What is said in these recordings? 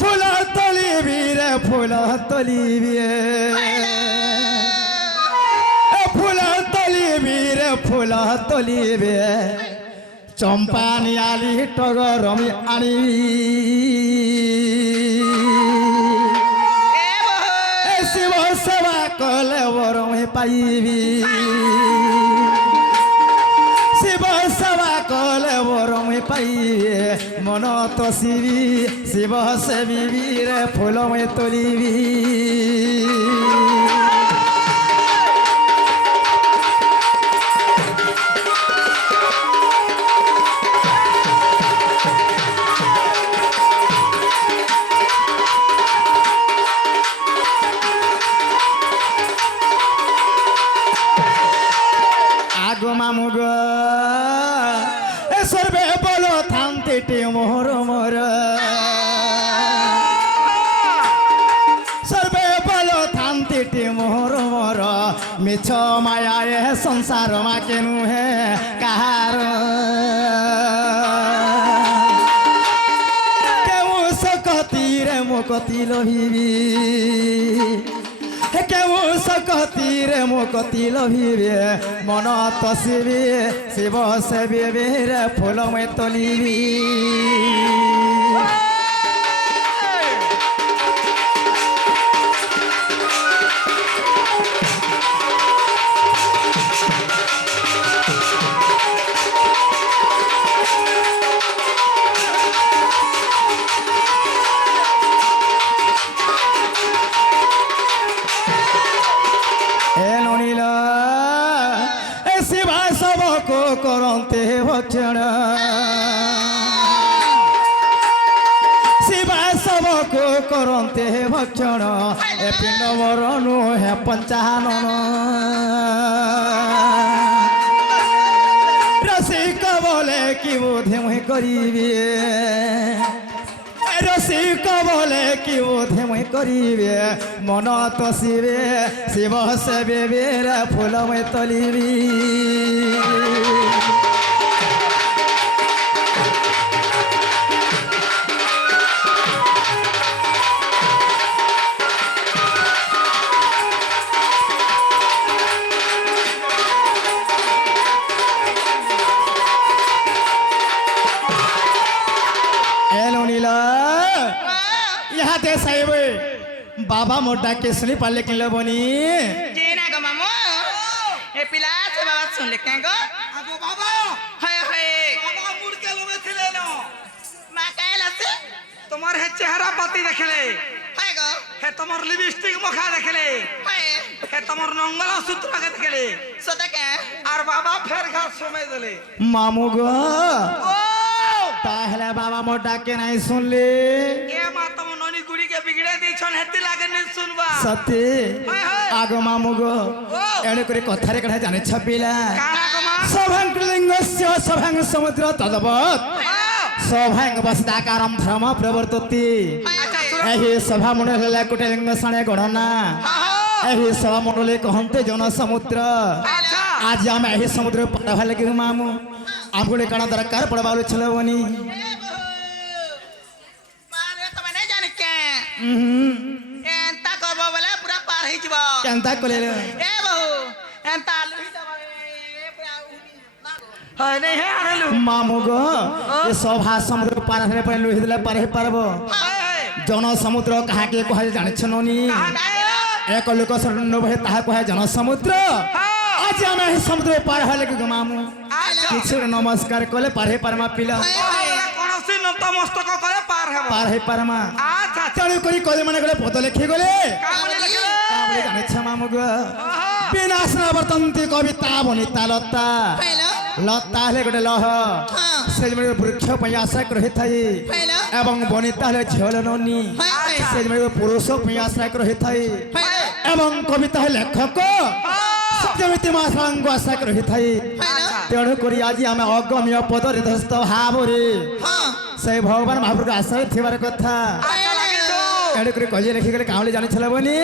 ফুল তলিবি রে ফুল তলিবি ফুল তলিবি রে ফুল তলিবি চম্পা নিয়ালি টগর আমি আনিবি শিব সেবা কলে বর পাইবি শিব সেবা কলে বর পাইবে মন তসিবি শিব সেবিবি রে ফুল তলিবি মামুগ সর্বে বলো থামতে মোহর মোর সর্বে বলো থামতে মোহর মোর মিছ মায়ায় সংসার মা কেনু হে কাহার কেউ সকতিরে মুকতি লহিবি কেউ সকতিরে মুকতি লভিবে মন তসিবি শিব সেবিবি রে ফুল তলিবি করতে ভক্ষণ শিবা সবকু করতে ভক্ষণ এ পিণ্ড মরণু হে পঞ্চানন রসিক বলে কি বোধে মুই করিবি রসিক বলে কি বোধে মুই করিবে মন তসিবে শিব সেবিবে রে ফুল তলিবি बाबा मोटा के सुनी पाले किलो बनी जी ना गो मामू ए पिला से बाबा सुन ले के गो আগো বাবা हाय हाय বাবা মুড় के लुमे थिले न मा कहला से তোমার হে চেহারা পাতি দেখলে हाय गो হে তোমার লিপস্টিক মুখা দেখলে हाय হে তোমার মঙ্গল সূত্র কে দেখলে सोता के আর বাবা ফের ঘর সময় দিলে मामू गो ও ताहले बाबा मोटा के नहीं सुन ले কে মা তম ননি গুড়ি কে বিগড়ে দিছন হেতি লাগে নি শুনবা सत्य हाय हाय आगो मामू गो एणे करे कथारे कथा जाने छपिला কানা গো মা सभांग लिंगस्य सभांग समुद्र तदवत सभांग बसदाकारम भ्रम प्रवर्तति আচ্ছা শুনো एही सभा मंडल कोटे लिंग सणे गणना एही सभा मंडल कहते जन समुद्र আচ্ছা आज आम एही समुद्र पार लगे मामू आमको कण दरकार पड़वा छल बनी मारे तो मैंने जाने के एंता करबो बोले पूरा पार ही जबो केंता कले ए बहू एंता लुही दबो ए पूरा ना হয় নাই হে আনলু मामू गो ये सभा समुद्र पार हरे पर लुहि दिला पार हे पारबो হায় হায় जन समुद्र कहा के कहा जाने छननी एक लोक शरण भय ताहा कहा जन समुद्र आज आम एही समुद्र पार हले के मामू আচ্ছা किछु नमस्कार कले पार हे परमा पिला কোনসি নতমস্তক করে পার হবো पार हे परमा আচ্ছা चलू करी कले माने गले पद लिखि गले কাম দেখলে काबले जाने छ मामू गो विनाश न वर्तन्ति कविता बनिता लता हेलो लता हेले गोटे लह से वृक्ष पई आश्रय रही थाई हेलो एवं बनिता हेले झोल ननी से पुरुष पई आश्रय रही थाई एवं कविता हेले लेखक सत्यमिति मासांग आश्रय रही थाई तेणु करी आज आम अगम्य पदरे धस्त भाव रे से भगवान महाप्रभु आश्रय थिबार कथा तेणु करी कहिए लिखि गले काउली जानि छला बनी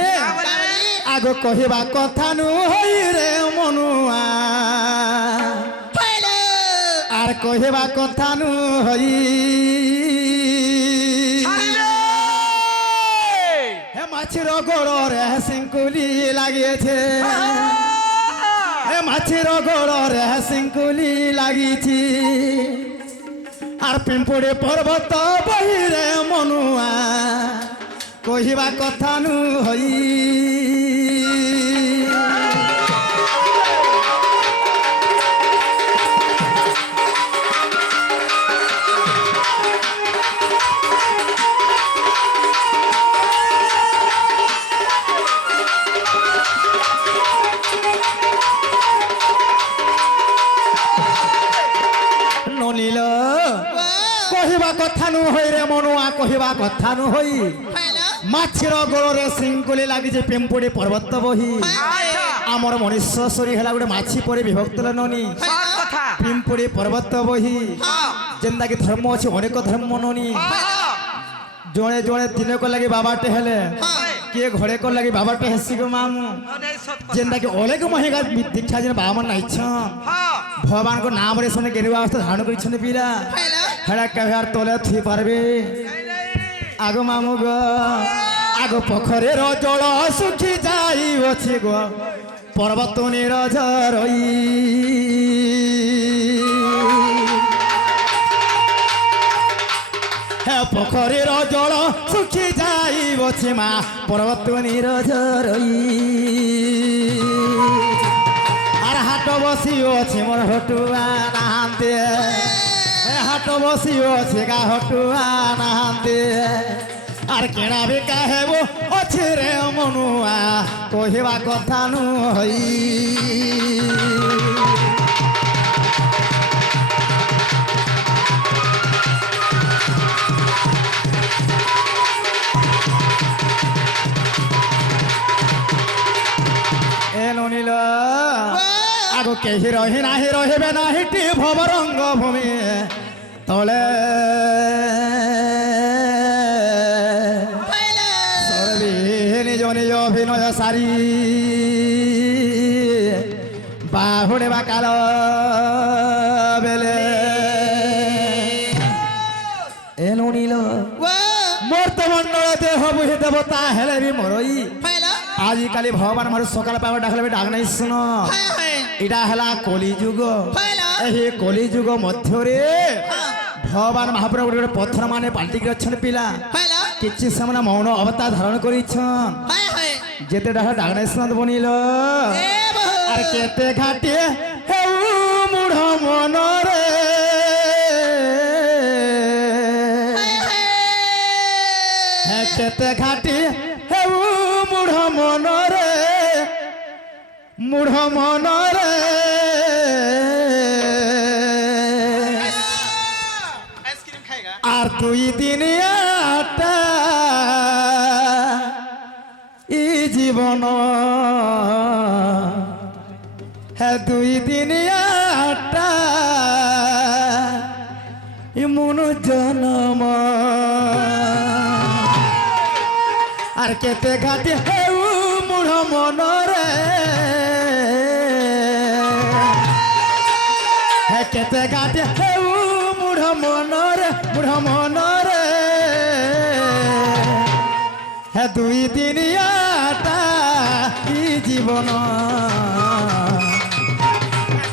आगो कहिबा कथा नु होई रे मनुआ आर कहिबा कथा नु होई মাছের গোড়রে সিঙ্কুলি লাগিয়েছে মাছের গোড়রে সিঙ্কুলি লাগিছি আর পিম্পুড়ি পর্বত বহিরে মনুয়া কহিবা কথা নু হই নলিল কহিবা কথা নু হই রে মনুয়া কহিবা কথা নু হই মাছের গোড়রে সিঙ্কুলি লাগিছে পিম্পুড়ি পর্বত বহি আমার মনুষ্য শরীর হেলা গোটে মাছি পরে বিভক্ত ননি পিম্পুড়ি পর্বত বহি যেন্দাকি ধর্ম আছে অনেক ধর্ম ননি জনে জনে দিনক লাগি বাবাটে হেলে কিଏ ଘରେ କର ଲାଗି ବାବାଟେ ହେସି ଗো ମାମୁ ଯେନ୍ତାକି ଅଲେକ ମହିଗା ଦୀକ୍ଷା ଯେନ୍ ବାବା ମାନେ ନାଇଛନ୍ ଭଗବାନଙ୍କ ନାମରେ ସେମାନେ ଗେରୁଆ ଅବସ୍ଥା ଧାରଣ କରିଛନ୍ତି ପିଲା ହେଡ଼ା କେବେ ତଲେ ଥୁଇ ପାରବେ ଆଗ ମାମୁ ଗ ଆଗ ପୋଖରୀର ଜଳ ଶୁଖି ଯାଇଅଛି ଗୋ ପର୍ବତ ନିରଝରଇ পোখরীর জল শুখি যাইবছে মা পর্বত নিরঝরই আর হাট বসি আছে মোর হটুয়া নাহান্তে হাট বসি আছে গা হটুয়া নাহান্তে আর কেনা বিকা হেব অছে রে মনুয়া কহিবা কথা নু হই ননিল আগো কেহি রহি নাহি রহিবে নাহিটি ভবরঙ্গ ভূমি তলে সর্বে নিজ নিজ অভিনয় সারি বাহুড়ে বা কাল বেলে এ ননিল মর্তমণ্ডল দেহ বুহি দেবতা হেলে বি মরই আজিকালি ভগবান আমার সকাল পাওয়া ডাকলে ডাক নাই শুন এটা হেলা কলিযুগ এই কলিযুগ মধ্যরে ভগবান মহাপ্রভু গোটে পথর মানে পাল্টিকি অছন পিলা কিছু ସେମାନେ মৌন অবতার ধারণ করিছন যেতে ডাক ডাক নাই শুন বনিল আর কেতে ঘাটে হেউ মুঢ় মনরে কেতে ঘাটে হেউ মুঢ় মনরে আর তুই দিনিয়াটা ই জীবন হে দুই দিনিয়াটা ইমন জনম আর কেতে ঘাটে হেউ মুঢ় মনরে হে কেতে ঘাটে হেউ মুঢ় মনরে হে দুই দিনিয়াটা ই জীবন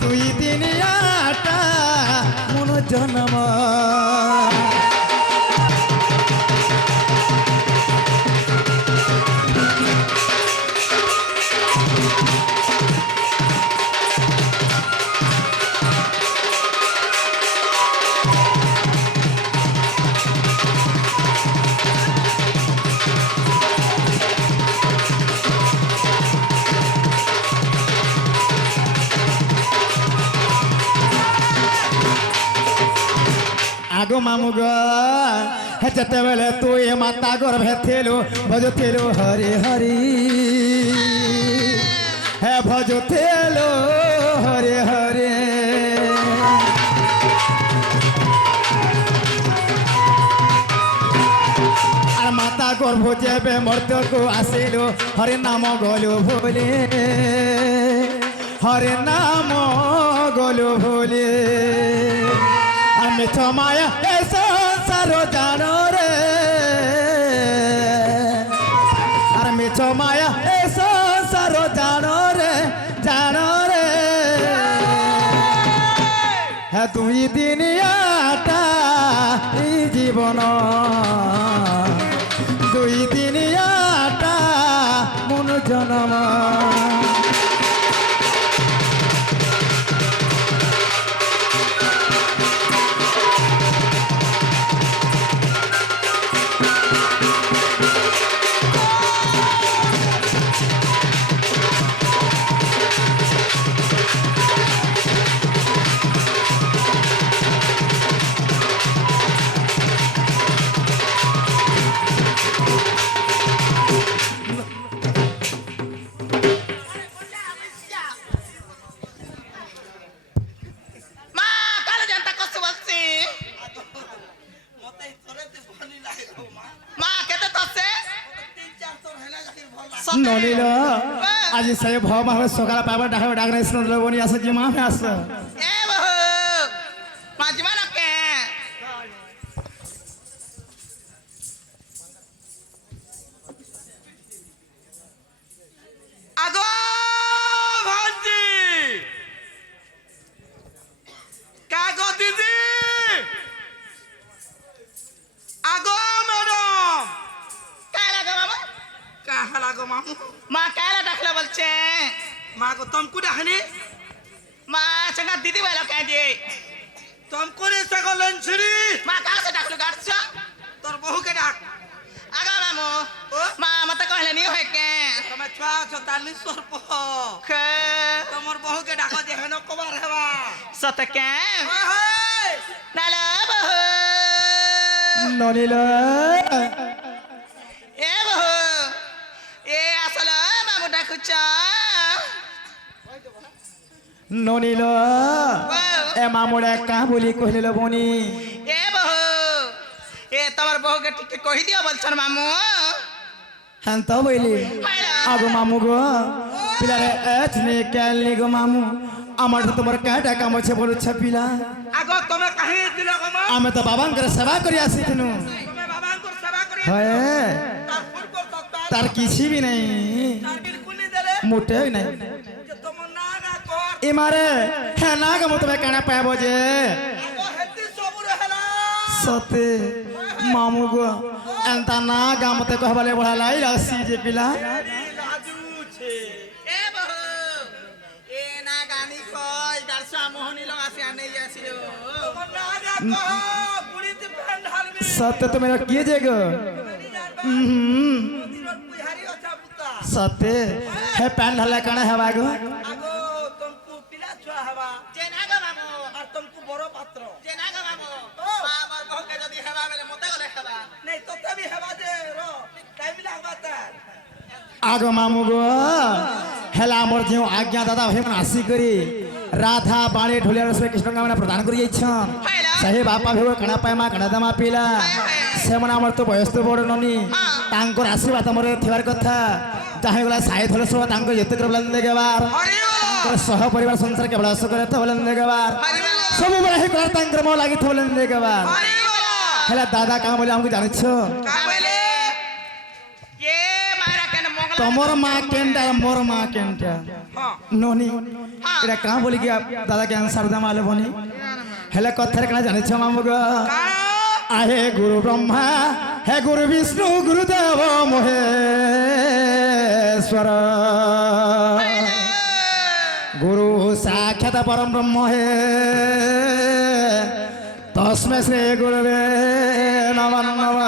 দুই দিনিয়াটা মন জন্ম আগো মামু গ যেতেবেলে তুই মাতা গর্ভে থিলু ভজুথিলু হরি হরি হে ভজুথিলু হরি হরি আর মাতা গর্ভ যেবে মর্ত্যকু আসিলু হরি নাম গলু ভুলে হরি নাম গলু ভুলে মিঠ মায়া এ সংসার জানো রে আর করিছ মায়া এ সংসার জানো রে হ্যাঁ তুই দিনিয়াটা এই জীবন দুই দিনিয়াটা মন জনম মা কালে জানতা কষ্ট বলছি মতে তোরেতে ভনি লাগে গো মা মা কেতে তসে তিন চার তোর হেলা জাকির ভাল নলিল আজি সাহেব ভাব আমার সকাল পাবার ডাকা ডাক নাই শুনল বনি আছে যে মা আস এ বহু মাজমা নাকে আগো ভাঞ্জি কাগো দিদি আগো ম্যাডাম কালা গো মামা কাহালা গো মামু মা কালা ডাকলে বলছে মা গো তমকু ডাকনি মা চঙ্গা দিদি বলো কে দি তমকু রে সাগো লঞ্ছরি মা কাছে ডাকলো গাড়ছ তোর বহুকে ডাক আগা মামু ও? মা মতে কহলে নি হয় কে তুমি ছুয়া আছো তালি সর্প খে তোমার বহুকে ডাক যে হেন কবার হেবা সত কে ওই নালা বহু নলিল এ বহু এ আসলে মামু ডাকুছ নলিল এ মামুড়ে কা বলি কহিল বনি এ বহু এ তোমার বহুকে ঠিক কহি দিও বলছন মামু হ্যাঁ তো বইলি আগো মামু গো পিলারে এথনে কেলি গো মামু আমার তো তোমার কাটা কাম আছে বলছ পিলা আগো তুমি কাহি দিল গো মা আমি তো বাবাঙ্কর সেবা করি আসিছিনু তুমি বাবাঙ্কুর সেবা করি হয় তার পূর্ব তত্ত্ব তার কিছু বি নাই তার বিলকুলই দেলে মোটে নাই যে তোমার না না কর এমারে হ্যাঁ না গো তবে কানা পাইব যে আগো হেতি সবুর হেলা সতে মামু গো এন্তা না গামতে কহবালে বড়ালাই রাসি যে পিলা লাজু ছে এ বহু এ না গানি কই গারসা মোহনি লগাছি আনে যাছিল তোমার না না কহ বুড়িতে ফ্যান ঢালবি সতে তুমি কি যে গো মন্দিরর পুহারি অছা পুতা সতে হে প্যান ঢালা কানা হেবা গো আগো তমকু পিলা ছুয়া হবা যে না গো মামু আর তমকু বড় পাত্র যে না গো মামু ও। মা আমার বহুকে যদি হেবা বেলে মতে গলে হেবা নেই তথাপি হবা যে র টাইম লাগবা তার আগো মামু গো হেলা মোর যে আজ্ঞা দাদা ভাই মানে আসি করি রাধা বাণী ঢোলিয়া রসে কৃষ্ণ গামনা প্রদান করি যাইছন সেই বাপা ভেব কানা পাইমা কানা দামা পিলা সেমন আমার তো বয়স তো বড় ননি তাঙ্কর আশীর্বাদ আমার থিবার কথা যাহে গলা সাইড হলে সব তাঙ্ক যেতে করে বলেন দেবার তাঙ্কর সহ পরিবার সংসার কেবল আস করে তো বলেন দেবার সবু বলে হে করে তাঙ্কর মো লাগি তো বলেন দেবার হেলা দাদা কাম বলে আমাকে জানিছ কাবেলে এ মারা কেন মঙ্গল তোমার মা কেনটা আর মোর মা কেনটা ননি এটা কাম বলি কি দাদা কে আনসার দাম আলে বনি হেলে কথার কেন জানিছ মামু গো আহে গুরু ব্রহ্মা হে গুরু বিষ্ণু গুরুদেব মহেশ্বর গুরু সাক্ষাৎ পরম ব্রহ্ম হে তস্মৈ শ্রী গুরুবে নমঃ নমঃ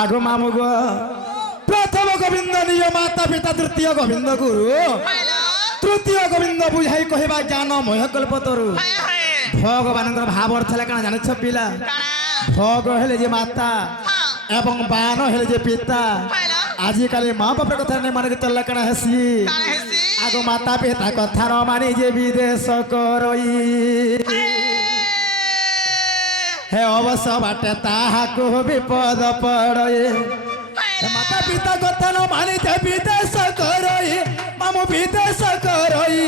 আগো মামু গো প্রথম গোবিন্দ নিজ মাতা পিতা তৃতীয় গোবিন্দ গুরু তৃতীয় গোবিন্দ বুঝাই কহিবা জ্ঞান মহ কল্পতরু ভগবানଙ୍କର ভাব অর্ଥ ହେଲା କାଣା ଜାଣିଛ ପିଲା ଭୋଗ ହେଲେ ଯେ ମାତା ଏବଂ ବାନ ହେଲେ ଯେ ପିତା ଆଜିକାଲି ମା ବାପର କଥା ନେଇ ମାନିକି ଚଲିଲା କାଣା ହେସି ଆଗ ମାତା ପିତା କଥା ନ ମାନି ଯେ ବିଦେଶ କରଇ হে অবশ্য বাটে তাহাকু বিপদ পড়ে মাতা পিতা কথা ন মানি যে বিদেশ করই মামু বিদেশ করই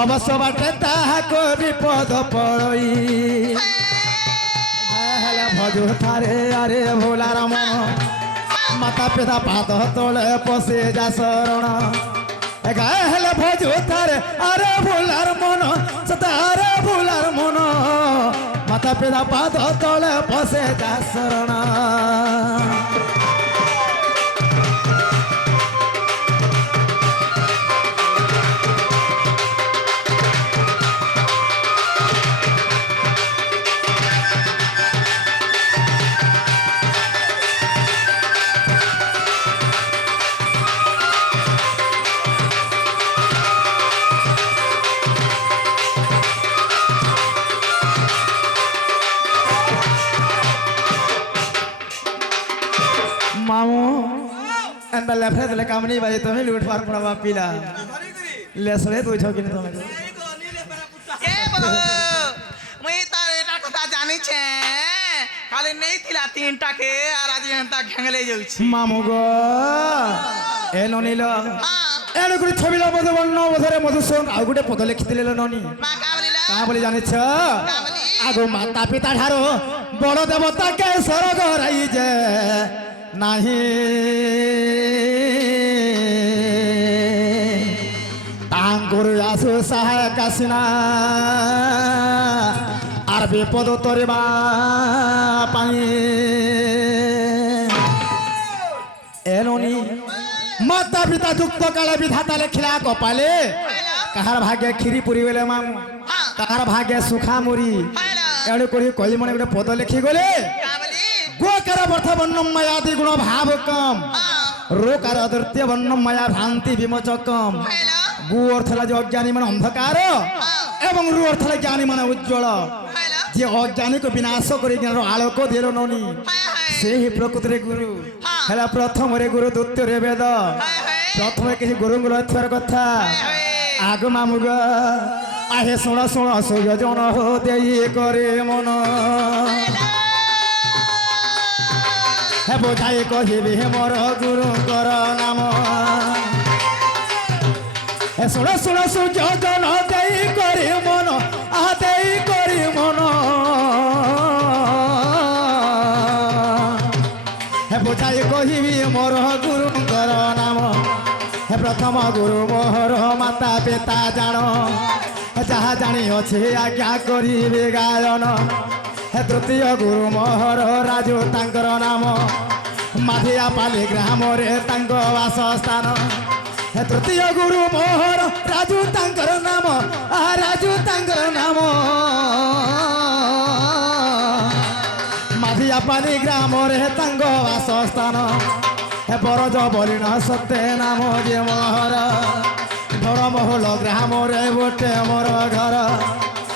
অবশ্য বাটে তাহাকে বিপদ পড়ই হেলে ভজু থারে আরে ভোলার মন মাতা পিতা পাদ তলে পশে যা শরণ হেলে ভজু থারে আরে ভোলার মন সতারে ভোলার মন মাতা পিতা পাদ তলে পশে যা শরণ मामू अंदर लेफ्ट ले काम नहीं बाजे तुम्हें लूट मार पड़ा पीला ले सरे तू छोकी नहीं तुम्हें ए बाबू मैं तार एटा कथा जानी छे खाली नहीं थिला तीन टाके আর আজ এন্তা ঘেঙ্গলে যাউছি मामू गो ए ननील हां एने गुडी छबिला मधु बन्न बधरे मधुसूदन आउ गुटे पद लिखितिले ननी মা কাবলিলা का बोली जाने छ কাবলি आगो माता पिता ठारो बड़ देवता के स्वर्ग रही जे नाही तांगुर आसु सहायक आसिना আর বিপদ তরিবা পাই এননি মাতা পিতা যুক্ত কালে বিধাতা লেখিলা কপালে কাহার ভাগ্যে ক্ষীরি পুরি বেলে মামু কাহার ভাগ্যে সুখা মুড়ি এড়ে করি কই মনে গোটে পদ লেখি গলে কাবলি গোকার বর্থ বর্ণম মায়াদি গুণ ভাব কম রোকার অদৃত্য বর্ণম মায়া ভ্রান্তি বিমোচকম গু অর্থ হল যে অজ্ঞানী মানে অন্ধকার এবং রু অর্থ হল জ্ঞানী মানে উজ্জ্বল যে অজ্ঞানীকে বিনাশ করে জ্ঞানের আলোক দিল ননি সেই প্রকৃতিরে গুরু হেলা প্রথমরে গুরু দ্বিতীয়রে বেদ প্রথমে কিছু গুরুঙ্গুর অর্থের কথা আগ মামুগ আহে শোণ শোণ সুজন দেই করে মন হে বোঝাই কহিবি হে মোর গুরুঙ্কর নাম হে শোণ শোণ সুজন দেই করে মন আহা দেই করে মন হে বোঝাই কহিবি মোর গুরুঙ্কর নাম হে প্রথম গুরু মোহর মাতা পিতা জাণ যাহা জানি অছে আজ্ঞা করিবে গায়ন হে তৃতীয় গুরু মোহর রাজু তাঙ্কর নাম মাধিয়া পালি গ্রামরে তাঙ্ক বাসস্থান হে তৃতীয় গুরু মোহর রাজু তাঙ্কর নাম রাজু তাঙ্কর নাম মাধিয়া পালি গ্রামরে তাঙ্ক বাসস্থান হে বরজ বলিণ সত্য নাম যে মোহর ধরমহল গ্রামরে গোটে মোর ঘর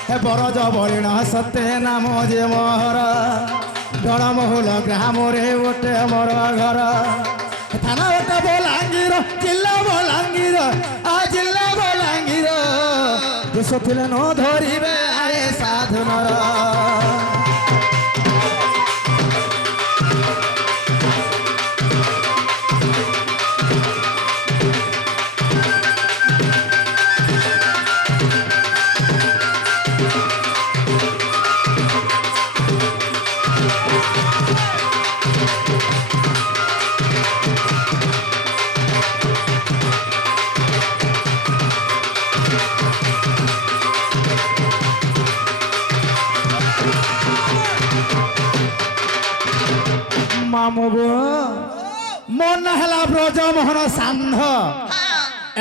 হে বরজ বলিণ সত্য নাম যে মোহর ধরমহল গ্রামরে গোটে মোর ঘর থানা ওটা বলাঙ্গীর জিল্লা বলাঙ্গীর জিল্লা বলাঙ্গীর দেশ ଥିଲେ ନ ধরিবে আরে সাধুনর মামু গো মন হেলা ব্রজ মোহন সান্ଧ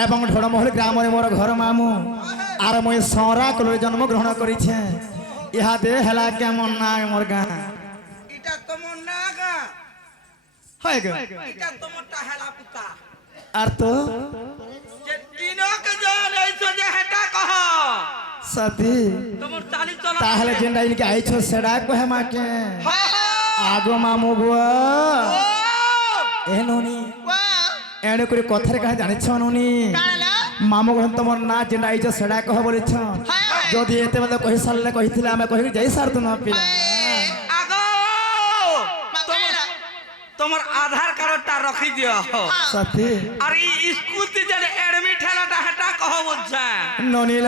এবং ঢোড়মহল গ্রামরে মোর ঘর মামু আর মুই সরা কুলে জন্ম গ্রহণ করিছে ইহাদে হেলা কেমন না মোর গাঁ এটা তোমার না গা হয় গো এটা তোমারটা হেলা পুতা আর তো যে তিনক জন এইছো যে হেটা কহ সতী তোমার চালি চলা তাহলে যেটা ইনকে আইছো সেটা কহে মাকে হ্যাঁ আগো মামু গো এ ননি এড়ে করে কথার কাছে জানিছ ননি মামু গো তোমার না যেটা আইছো সেটা কহ বলেছ যদি এতে বলে কহি সারলে কহিছিলে আমি কহি যাই সার তো না পিলা আগো তোমার আধার কার্ডটা রাখি দিও সতী আর এই স্কুল তে যে এডমিট হেলাটা হেটা কহ বলছা ননীল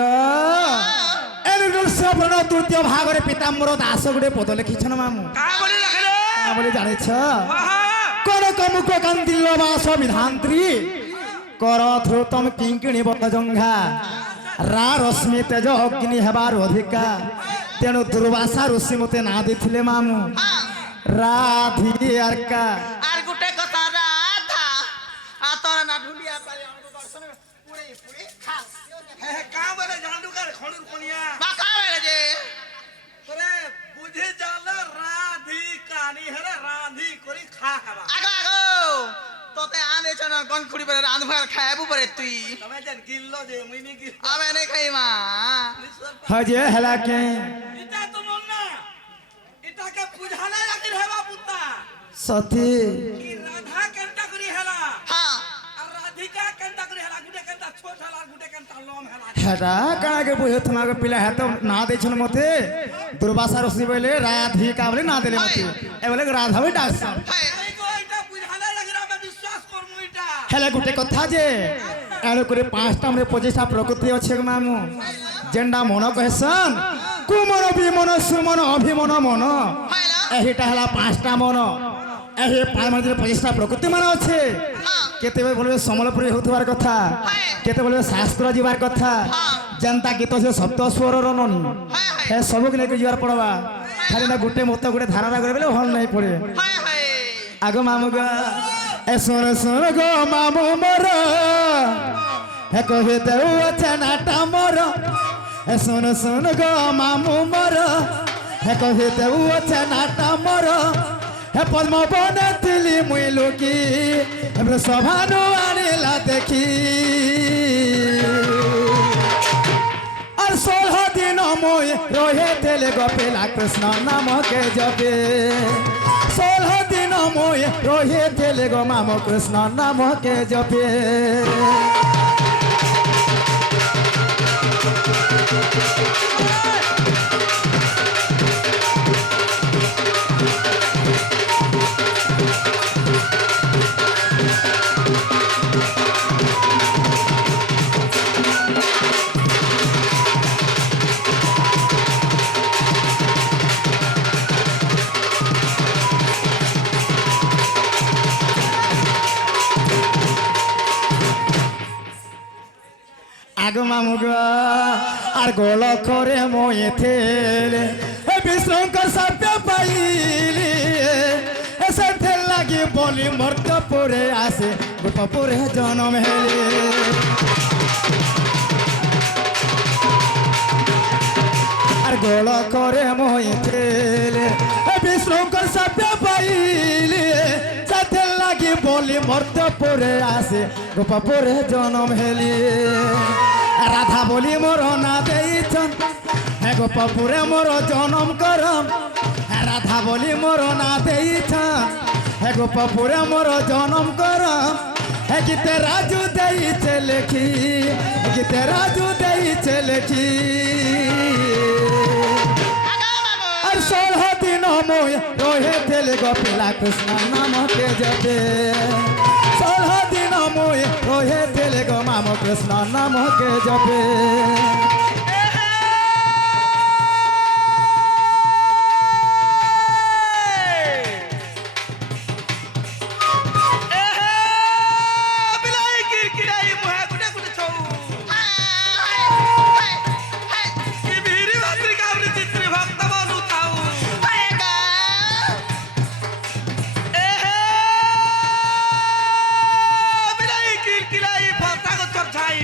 সবর্ণ তৃতীয় ভাগরে পিতাম্বর দাস গোটে পদ লিখিছন মামু কা বলি রাখলে বলে জানিছ ওহো কনক মুখ কান্দিল বাস বিধান্ত্রী কর ধ্রুতম কিঙ্কিণী বজঙ্ঘা রা রশ্মি তেজ অগ্নি হেবার অধিকা তেণু দুর্বাসা ঋষি মতে না দিছিলে মামু রাধি আরকা আর গোটে কথা রাধা আর তোর না ঢুলিয়া পারে আমাকে দর্শন পুড়ে পুড়ে খা হে কা বলে জান্ডুকার খড়ুর কোনিয়া বাকা বেলে যে তোরে বুঝে জালে রাধি কানি হেরে রাধি করি খা খাবা আগো আগো তোতে আনেছ না কোন খুড়ি পরে রাঁধবার খাইবু পরে তুই তুমি যেন গিল্লো যে মুইনি গিল আমি নাই খাই মা হজে হেলাকে এটা তো মন না এটাকে বুঝানা রাখি হেবা পুত্তা সতী কি রাধা কেনটা করি হেলা হ্যাঁ আর রাধিকা কেনটা করি হেলা গুটে কেনটা ছোট হেলা গুটে কেনটা লম হেলা হেটা কাকে বুঝে তোমাকে পিলা হেত না দিয়েছিল মতে দুর্বাসা ঋষি বলে রাধিকা বলে না দিলে মতে এ বলে রাধা বলে ডাকছ হাই এই গো এটা বুঝানা রাখি আমি বিশ্বাস করমু এটা হেলে গোটে কথা যে এড় করে 5টা মনে 25টা প্রকৃতি আছে গো মামু যেন্ডা মন কহেসন কুমন বিমন সুমন অভিমন মন হাইলা এহিটা হেলা 5টা মন এহি 25টা প্রকৃতি মান আছে কেতে বলবে সমলপুরী হউথবার কথা কেতে বলবে শাস্ত্র ଯିବାର কথা जनता गीत से सप्त स्वर ननी हे सब के लेके जीवार पड़वा खाली ना गुटे मत गुटे धारणा करे बेले हल नहीं पड़े हाय हाय आगो मामू गा ए सुन सुन गो मामू मोर हे कहे देउ चनाटा मोर ए सुन सुन गो मामू मोर हे कहे देउ चनाटा मोर हे पद्म बन तिली मुई लुकी हे सभानु आनिला देखी और 16 दिन मुई रोहे तेले गोपेला कृष्ण नाम के जपे 16 दिन मुई रोहे तेले गो माम कृष्ण नाम के जपे आगो मामुगा और गोल करे मोए थेले ए विश्रंकर सत्य पाइली ऐसे थेल लगी बोली मर्द पुरे आसे गोप पुरे जन्म हेले और गोल करे मोए थेले ए विश्रंकर सत्य पाइली साथे लगी बोली मर्द पुरे आसे गोप पुरे जन्म हेली राधा बोली मोर ना देइछन हे गोपपुरे मोर जन्म करम राधा बोली मोर ना देइछन हे गोपपुरे मोर जन्म करम हे गीते राजू देइछे लेखी गीते राजू देइछे लेखी और 16 दिन मोय रोहे तेले गोपिला कृष्ण नाम के जपे 16 दिन मोय रोहे तेले गो माम कृष्ण नाम के जपे बिलाई किरकिराई मुहा गुटे गुटे छौ की भीरी भात्री कावरी चित्री भक्त बनू थाऊ बिलाई किरकिराई फसा को चरछाई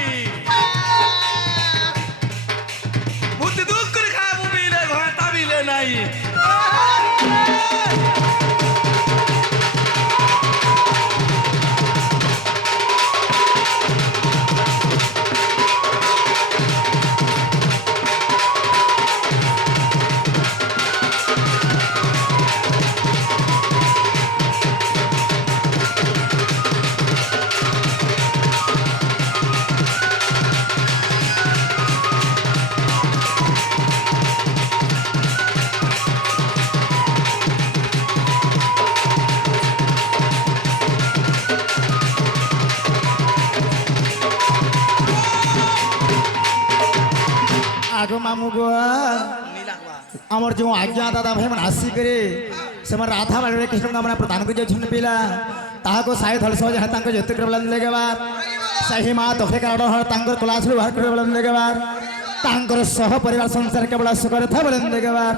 ଆଗ ମାମୁ ଗୋ নীলাকবা আমার যে আজ্ঞা দাদা ভাই মানে আসিকি সে রাধা বাড়ি কৃষ্ণ মানে প্রদান করে যাচ্ছেন পিলা তাহাকে সাই ধল সহজ হ্যাঁ তাঙ্ক যেতে করে বলেন লেগেবার সেই মা তোকে কারণ হয় তাঙ্কর কলাশরু বাহার করে বলেন লেগেবার তাঙ্কর সহ পরিবার সংসার কেবল সুখরে থা বলেন লেগেবার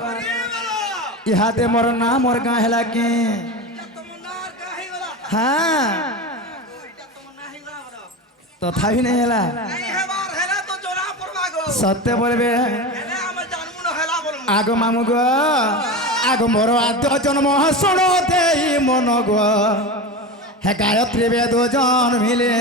ইহাতে মোর না মোর গাঁ হেলা কি তোমার কাহি বলা হ্যাঁ এটা তোমার নাহি বলা বলো তথাপি নেই হেলা এই হেবার হেলা তো জোড়া পড়বা গো সত্য বলবে হেলে আমি জানবো না হেলা বলবো আগ মামু গো আগ মোর আদ্য জন্ম শোণ দেই মন গো হে গায়ত্রী বেদ জন্মিলে